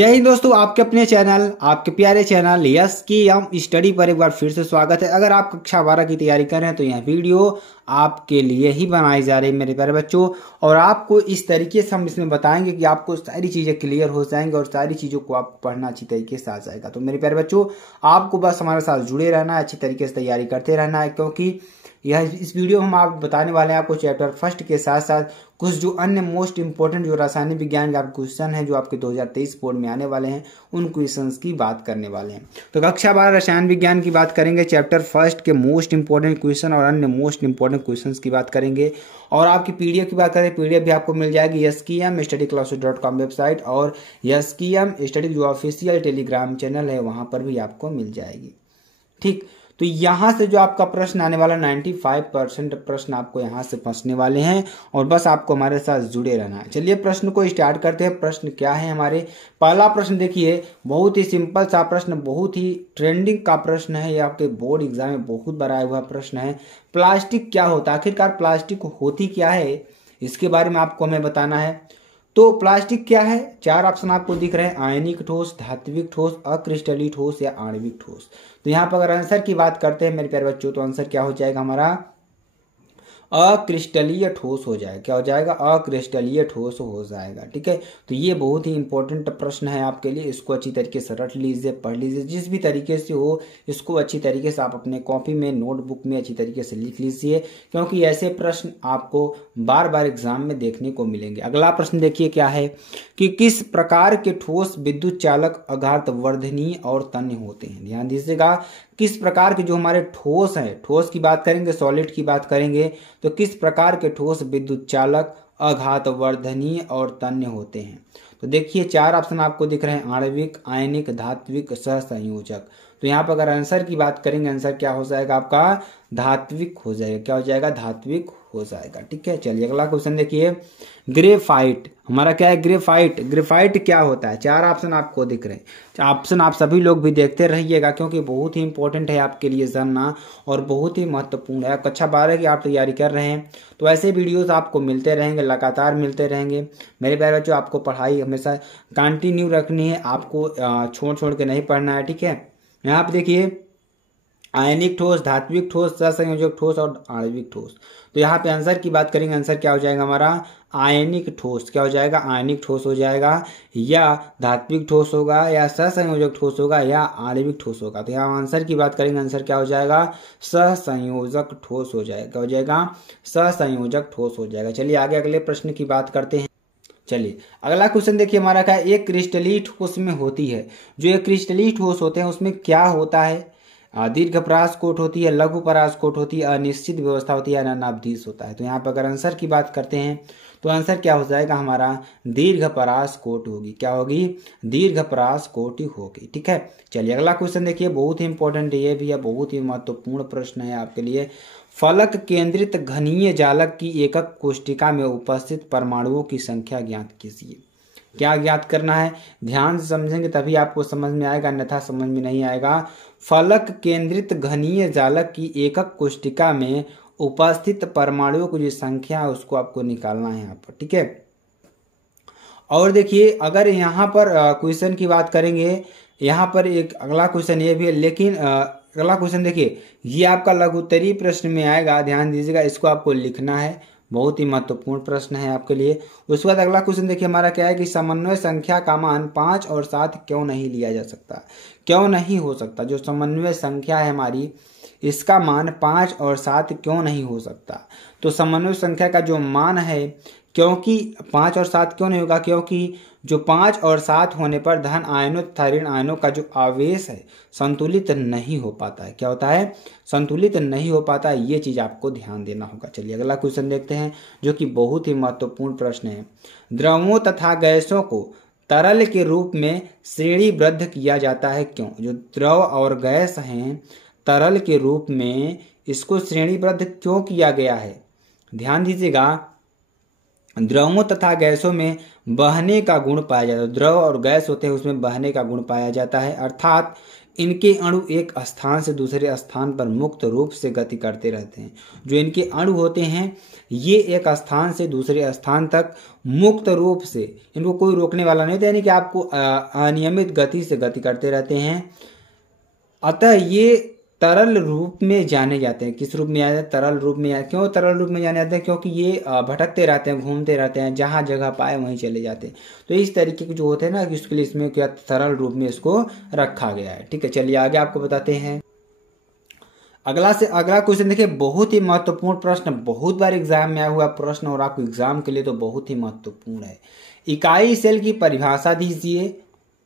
जय हिंद दोस्तों, आपके अपने चैनल, आपके प्यारे चैनल यस की हम स्टडी पर एक बार फिर से स्वागत है। अगर आप कक्षा 12 की तैयारी कर रहे हैं तो यह वीडियो आपके लिए ही बनाई जा रही है मेरे प्यारे बच्चों। और आपको इस तरीके से हम इसमें बताएंगे कि आपको सारी चीज़ें क्लियर हो जाएंगी और सारी चीज़ों को आपको पढ़ना अच्छी तरीके से आ जाएगा। तो मेरे प्यारे बच्चों, आपको बस हमारे साथ जुड़े रहना है, अच्छी तरीके से तैयारी करते रहना है, क्योंकि यह इस वीडियो में हम आप बताने वाले हैं आपको चैप्टर फर्स्ट के साथ साथ कुछ जो अन्य मोस्ट इंपोर्टेंट जो रासायनिक विज्ञान के आप क्वेश्चन हैं जो आपके 2023 बोर्ड में आने वाले हैं उन क्वेश्चंस की बात करने वाले हैं। तो कक्षा 12 रसायन विज्ञान की बात करेंगे, चैप्टर फर्स्ट के मोस्ट इंपोर्टेंट क्वेश्चन और अन्य मोस्ट इंपोर्टेंट क्वेश्चंस की बात करेंगे। और आपकी पीडीएफ की बात करें, पीडीएफ भी आपको मिल जाएगी SKM-StudyClasses.com वेबसाइट और SKM-Study जो ऑफिशियल टेलीग्राम चैनल है वहां पर भी आपको मिल जाएगी। ठीक, तो यहाँ से जो आपका प्रश्न आने वाला 95% प्रश्न आपको यहाँ से फंसने वाले हैं और बस आपको हमारे साथ जुड़े रहना है। चलिए प्रश्न को स्टार्ट करते हैं। प्रश्न क्या है हमारे? पहला प्रश्न देखिए, बहुत ही सिंपल सा प्रश्न, बहुत ही ट्रेंडिंग का प्रश्न है। ये आपके बोर्ड एग्जाम में बहुत बार आया हुआ प्रश्न है। प्लास्टिक क्या होता है? आखिरकार प्लास्टिक होती क्या है, इसके बारे में आपको हमें बताना है। तो प्लास्टिक क्या है? चार ऑप्शन आपको दिख रहे हैं, आयनिक ठोस, धात्विक ठोस, अक्रिस्टलीय ठोस या आणविक ठोस। तो यहाँ पर अगर आंसर की बात करते हैं मेरे प्यारे बच्चों तो आंसर क्या हो जाएगा हमारा? अक्रिस्टलीय ठोस हो जाएगा। क्या हो जाएगा? अक्रिस्टलीय ठोस हो जाएगा। ठीक है, तो ये बहुत ही इंपॉर्टेंट प्रश्न है आपके लिए। इसको अच्छी तरीके से रट लीजिए, पढ़ लीजिए, जिस भी तरीके से हो इसको अच्छी तरीके से आप अपने कॉपी में, नोटबुक में अच्छी तरीके से लिख लीजिए, क्योंकि ऐसे प्रश्न आपको बार बार एग्जाम में देखने को मिलेंगे। अगला प्रश्न देखिए क्या है कि किस प्रकार के ठोस विद्युत चालक, आघातवर्धनीय और तन्य होते हैं। ध्यान दीजिएगा, किस प्रकार के जो हमारे ठोस हैं, ठोस की बात करेंगे, सॉलिड की बात करेंगे, तो किस प्रकार के ठोस विद्युत चालक, आघातवर्धनीय और तन्य होते हैं। तो देखिए चार ऑप्शन आपको दिख रहे हैं, आणविक, आयनिक, धात्विक, सहसंयोजक। तो यहाँ पर अगर आंसर की बात करेंगे, आंसर क्या हो जाएगा आपका? धात्विक हो जाएगा। क्या हो जाएगा? धात्विक हो जाएगा। ठीक है, चलिए अगला क्वेश्चन देखिए, ग्रेफाइट हमारा क्या है? ग्रेफाइट। ग्रेफाइट क्या होता है? चार ऑप्शन आपको दिख रहे हैं। ऑप्शन आप सभी लोग भी देखते रहिएगा, क्योंकि बहुत ही इंपॉर्टेंट है आपके लिए जानना और बहुत ही महत्वपूर्ण है। कक्षा 12 की आप तैयारी कर रहे हैं तो ऐसे वीडियोस आपको मिलते रहेंगे, लगातार मिलते रहेंगे मेरे प्यारे बच्चों। आपको पढ़ाई हमेशा कंटिन्यू रखनी है, आपको छोड़ छोड़ के नहीं पढ़ना है। ठीक है, यहाँ पे देखिए आयनिक ठोस, धात्विक ठोस, सहसंयोजक ठोस और आणविक ठोस। तो यहाँ पे आंसर की बात करेंगे, आंसर क्या हो जाएगा हमारा? आयनिक ठोस। क्या हो जाएगा? आयनिक ठोस हो जाएगा, या धात्विक ठोस होगा, या सहसंयोजक ठोस होगा, या आणविक ठोस होगा। तो यहाँ आंसर की बात करेंगे, आंसर क्या हो जाएगा? सहसंयोजक ठोस हो जाएगा। क्या हो जाएगा? सहसंयोजक ठोस हो जाएगा। चलिए आगे अगले प्रश्न की बात करते हैं। चलिए अगला क्वेश्चन देखिए हमारा क्या है, एक क्रिस्टलीय ठोस में होती है। जो एक क्रिस्टलीय ठोस होते हैं उसमें क्या होता है? दीर्घ परासकोट होती है, लघु परासकोट होती है, अनिश्चित व्यवस्था होती है, अनावधीश होता है। तो यहाँ पर अगर आंसर की बात करते हैं तो आंसर क्या हो जाएगा हमारा? दीर्घ परासकोट होगी। क्या होगी? दीर्घ परासकोट होगी। ठीक है, चलिए अगला क्वेश्चन देखिए, बहुत ही इंपॉर्टेंट ये भी है, बहुत ही महत्वपूर्ण प्रश्न है आपके लिए। फलक केंद्रित घनीय जालक की एकक कोष्ठिका में उपस्थित परमाणुओं की संख्या ज्ञात कीजिए। क्या ज्ञात करना है? ध्यान से समझेंगे तभी आपको समझ में आएगा, अन्यथा समझ में नहीं आएगा। फलक केंद्रित घनीय जालक की एकक कोष्ठिका में उपस्थित परमाणुओं की जो संख्या है उसको आपको निकालना है यहाँ पर। ठीक है, और देखिए अगर यहाँ पर क्वेश्चन की बात करेंगे, यहाँ पर एक अगला क्वेश्चन ये भी है, लेकिन अगला क्वेश्चन देखिए ये आपका लघुत्तरीय प्रश्न में आएगा। ध्यान दीजिएगा, इसको आपको लिखना है, बहुत ही महत्वपूर्ण प्रश्न है आपके लिए। उसके बाद अगला क्वेश्चन देखिए हमारा क्या है कि समन्वय संख्या का मान 5 और 7 क्यों नहीं लिया जा सकता? क्यों नहीं हो सकता? जो समन्वय संख्या है हमारी, इसका मान 5 और 7 क्यों नहीं हो सकता? तो समन्वय संख्या का जो मान है, क्योंकि 5 और 7 क्यों नहीं होगा? क्योंकि जो 5 और 7 होने पर धन आयनों तथा ऋण आयनों का जो आवेश है संतुलित नहीं हो पाता है। क्या होता है? संतुलित नहीं हो पाता है। ये चीज आपको ध्यान देना होगा। चलिए अगला क्वेश्चन देखते हैं, जो कि बहुत ही महत्वपूर्ण प्रश्न है। द्रवों तथा गैसों को तरल के रूप में श्रेणीबद्ध किया जाता है, क्यों? जो द्रव और गैस हैं तरल के रूप में, इसको श्रेणीबद्ध क्यों किया गया है? ध्यान दीजिएगा, द्रवों तथा गैसों में बहने का गुण पाया जाता है। द्रव और गैस होते हैं उसमें बहने का गुण पाया जाता है, अर्थात इनके अणु एक स्थान से दूसरे स्थान पर मुक्त रूप से गति करते रहते हैं। जो इनके अणु होते हैं ये एक स्थान से दूसरे स्थान तक मुक्त रूप से, इनको कोई रोकने वाला नहीं होता, यानी कि आपको अनियमित गति से गति करते रहते हैं। अतः ये तरल रूप में जाने जाते हैं। किस रूप में जाते हैं? तरल रूप में। क्यों तरल रूप में जाने जाते हैं? क्योंकि ये भटकते रहते हैं, घूमते रहते हैं, जहाँ जगह पाए वहीं चले जाते हैं। तो इस तरीके के जो होते हैं ना, इसके लिए इसमें क्या तरल रूप में इसको रखा गया है। ठीक है, चलिए आगे आपको बताते हैं। अगला क्वेश्चन देखिए, बहुत ही महत्वपूर्ण प्रश्न, बहुत बार एग्जाम में आया हुआ प्रश्न और आपको एग्जाम के लिए तो बहुत ही महत्वपूर्ण है। इकाई सेल की परिभाषा दीजिए,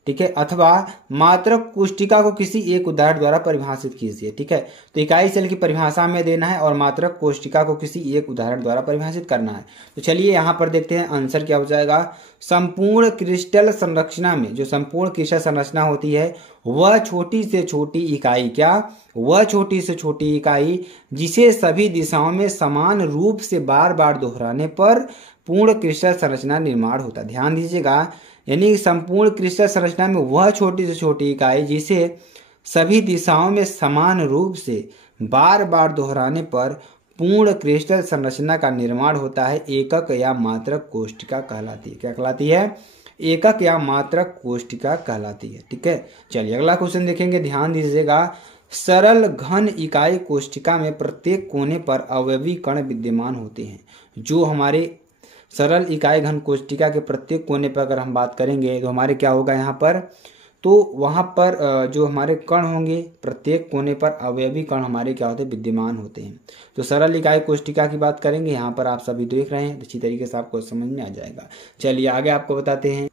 ठीक है, अथवा मात्रक कोष्टिका को किसी एक उदाहरण द्वारा परिभाषित कीजिए। ठीक है, तो इकाई सेल की परिभाषा में देना है और मात्रक कोष्टिका को किसी एक उदाहरण द्वारा परिभाषित करना है। तो चलिए यहाँ पर देखते हैं आंसर क्या हो जाएगा। संपूर्ण क्रिस्टल संरचना में जो संपूर्ण क्रिस्टल संरचना होती है वह छोटी से छोटी इकाई, क्या वह छोटी से छोटी इकाई जिसे सभी दिशाओं में समान रूप से बार बार दोहराने पर पूर्ण क्रिस्टल संरचना निर्माण होता है। ध्यान दीजिएगा, यानी संपूर्ण क्रिस्टल संरचना में वह छोटी से छोटी इकाई जिसे सभी दिशाओं में समान रूप से बार बार दोहराने पर पूर्ण क्रिस्टल संरचना का निर्माण होता है, एकक या मात्रक कोष्टिका कहलाती है। क्या कहलाती है? एकक या मात्रक कोष्टिका कहलाती है। ठीक है, चलिए अगला क्वेश्चन देखेंगे, ध्यान दीजिएगा। सरल घन इकाई कोष्टिका में प्रत्येक कोने पर अवयवी कण विद्यमान होते हैं। जो हमारे सरल इकाई घन कोष्टिका के प्रत्येक कोने पर अगर हम बात करेंगे तो हमारे क्या होगा यहाँ पर, तो वहाँ पर जो हमारे कण होंगे प्रत्येक कोने पर अवयवी कण हमारे क्या होते हैं? विद्यमान होते हैं। तो सरल इकाई कोष्टिका की बात करेंगे, यहाँ पर आप सभी देख रहे हैं, अच्छी तरीके से आपको समझ में आ जाएगा। चलिए आगे आपको बताते हैं।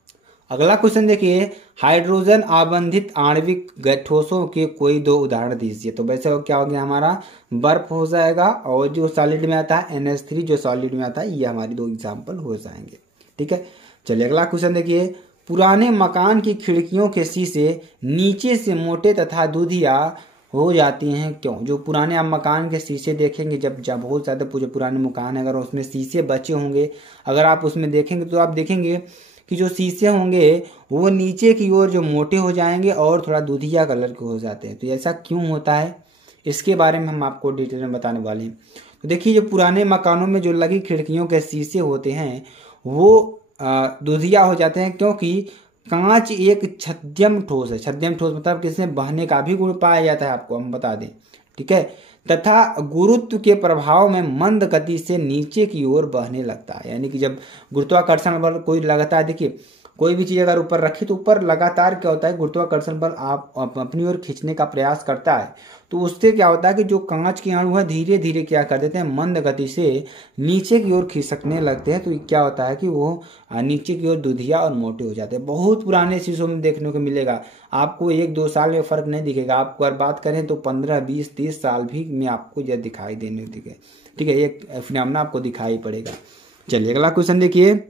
अगला क्वेश्चन देखिए, हाइड्रोजन आबंधित आणविक ठोसों के कोई दो उदाहरण दीजिए। तो वैसे क्या हो गया हमारा, बर्फ हो जाएगा और जो सॉलिड में आता है NH3 जो सॉलिड में आता है, ये हमारी दो एग्जाम्पल हो जाएंगे। ठीक है, चलिए अगला क्वेश्चन देखिए। पुराने मकान की खिड़कियों के शीशे नीचे से मोटे तथा दूधिया हो जाती हैं, क्यों? जो पुराने आप मकान के शीशे देखेंगे, जब बहुत ज़्यादा पुराने मकान है, अगर उसमें शीशे बचे होंगे, अगर आप उसमें देखेंगे तो आप देखेंगे कि जो शीशे होंगे वो नीचे की ओर जो मोटे हो जाएंगे और थोड़ा दूधिया कलर के हो जाते हैं। तो ऐसा क्यों होता है, इसके बारे में हम आपको डिटेल में बताने वाले हैं। तो देखिए, जो पुराने मकानों में जो लगी खिड़कियों के शीशे होते हैं वो दूधिया हो जाते हैं, क्योंकि कांच एक छद्म ठोस है। छद्म ठोस मतलब किसमें बहने का भी गुण पाया जाता है, आपको हम बता दें। ठीक है, तथा गुरुत्व के प्रभाव में मंद गति से नीचे की ओर बहने लगता है। यानी कि जब गुरुत्वाकर्षण बल कोई लगातार, देखिए कोई भी चीज अगर ऊपर रखी तो ऊपर लगातार क्या होता है, गुरुत्वाकर्षण बल आप अपनी ओर खींचने का प्रयास करता है। तो उससे क्या होता है कि जो कांच के अणु है धीरे धीरे क्या कर देते हैं, मंद गति से नीचे की ओर खिसकने लगते हैं। तो क्या होता है कि वो नीचे की ओर दूधिया और मोटे हो जाते हैं। बहुत पुराने शीशों में देखने को मिलेगा, आपको 1-2 साल में फर्क नहीं दिखेगा। आपको अगर बात करें तो 15, 20, 30 साल भी में आपको यह दिखाई देने दिखे। ठीक है, एक फिनोमेना आपको दिखाई पड़ेगा। चलिए अगला क्वेश्चन देखिए।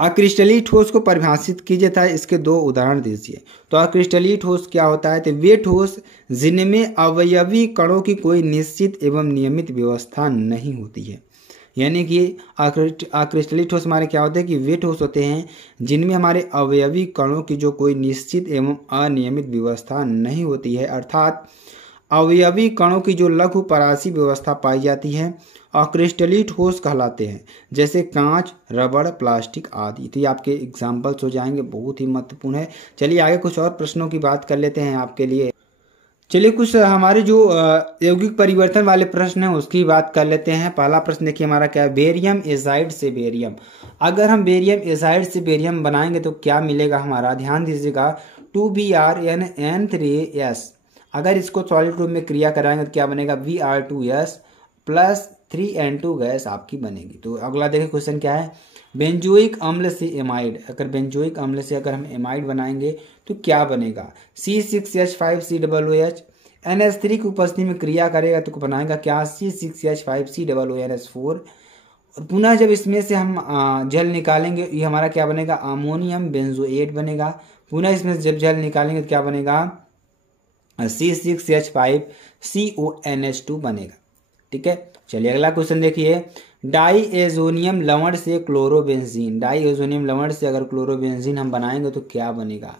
अक्रिस्टलीय ठोस को परिभाषित कीजिए था, इसके दो उदाहरण दीजिए। तो अक्रिस्टलीय ठोस क्या होता है, तो वे ठोस जिनमें अवयवी कणों की कोई निश्चित एवं नियमित व्यवस्था नहीं होती है। यानी कि अक्रिस्टलीय ठोस हमारे क्या होते हैं कि वे ठोस होते हैं जिनमें हमारे अवयवी कणों की जो कोई निश्चित एवं अनियमित व्यवस्था नहीं होती है, अर्थात अवयवी कणों की जो लघु परासी व्यवस्था पाई जाती है अक्रिस्टलीय ठोस कहलाते हैं, जैसे कांच, रबड़, प्लास्टिक आदि। तो ये आपके एग्जाम्पल्स हो जाएंगे, बहुत ही महत्वपूर्ण है। चलिए आगे कुछ और प्रश्नों की बात कर लेते हैं आपके लिए। चलिए कुछ हमारे जो यौगिक परिवर्तन वाले प्रश्न हैं उसकी बात कर लेते हैं। पहला प्रश्न देखिए हमारा क्या है, बेरियम एजाइड से बेरियम। अगर हम बेरियम एजाइड से बेरियम बनाएंगे तो क्या मिलेगा हमारा, ध्यान दीजिएगा, 2BrNN3S। अगर इसको सॉलिड रूप में क्रिया कराएंगे तो क्या बनेगा, Br2S प्लस 3N2 गैस आपकी बनेगी। तो अगला देखिए क्वेश्चन क्या है, बेंजोइक अम्ल से एमाइड। अगर बेंजोइक अम्ल से अगर हम एमाइड बनाएंगे तो क्या बनेगा, C6H5COOH। NH3 की उपस्थिति में क्रिया करेगा तो बनाएगा क्या, C6H5COONS4। और पुनः जब इसमें से हम जल निकालेंगे ये हमारा क्या बनेगा, अमोनियम बेंजोएट बनेगा। पुनः इसमें जब जल निकालेंगे तो क्या बनेगा, C6H5CONH2 बनेगा। ठीक है। चलिए अगला क्वेश्चन देखिए, डाईएजोनियम लवण से क्लोरोबेंजीन, डाईएजोनियम लवण से अगर क्लोरोबेंजीन हम बनाएंगे तो क्या बनेगा।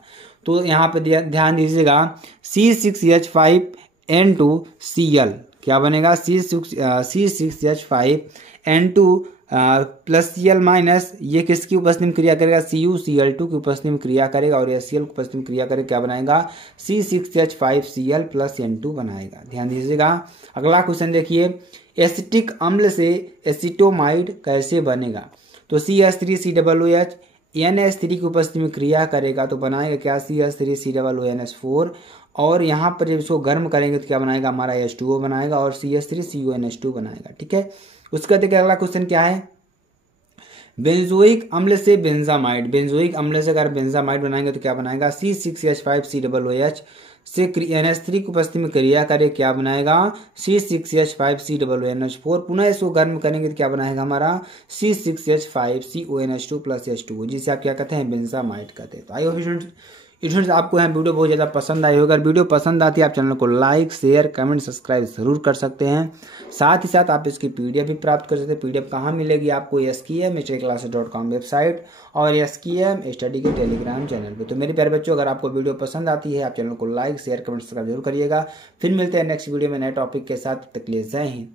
तो यहाँ पे ध्यान दीजिएगा, C6H5N2Cl क्या बनेगा, C6H5N2 प्लस Cl माइनस, ये किसकी उपस्थिति में क्रिया करेगा, CuCl2 की उपस्थिति में क्रिया करेगा और Cl की उपस्थिति में क्रिया करेगा, क्या बनाएगा, C6H5Cl प्लस N2 बनाएगा। ध्यान दीजिएगा। अगला क्वेश्चन देखिए, एसिटिक अम्ल से एसिटोमाइड कैसे बनेगा। तो CH3COOH NH3 की उपस्थिति में क्रिया करेगा तो बनाएगा क्या, CH3COONH4 और यहाँ पर जब इसको गर्म करेंगे तो क्या बनाएगा, हमारा H2O बनाएगा और CH3CONH2 बनाएगा। ठीक है। उसका देखिए अगला क्वेश्चन क्या है, बेंजोइक अम्ल से बेंजामाइड, बेंजोइक अम्ल से अगर बेंजामाइड बनाएंगे तो क्या बनाएगा, C6H5COOH से NH3 की उपस्थिति में क्रिया करे क्या बनाएगा, C6H5COONH4 पुनः इसको गर्म करेंगे तो क्या बनाएगा हमारा, C6H5CONH2 प्लस H2O, जिसे आप क्या कहते हैं, बेंजामाइड कहते हैं। तो आई होप स्टूडेंट्स आपको यह वीडियो बहुत ज़्यादा पसंद आई होगा। अगर वीडियो पसंद आती है आप चैनल को लाइक शेयर कमेंट सब्सक्राइब जरूर कर सकते हैं। साथ ही साथ आप इसकी पीडीएफ भी प्राप्त कर सकते हैं। पीडीएफ कहाँ मिलेगी आपको, skmclasses.com वेबसाइट और SKM स्टडी के टेलीग्राम चैनल पे। तो मेरे प्यारे बच्चों, अगर आपको वीडियो पसंद आती है आप चैनल को लाइक शेयर कमेंट सब्सक्राइब जरूर करिएगा। फिर मिलते हैं नेक्स्ट वीडियो में नए टॉपिक के साथ। तक के लिए जय हिंद।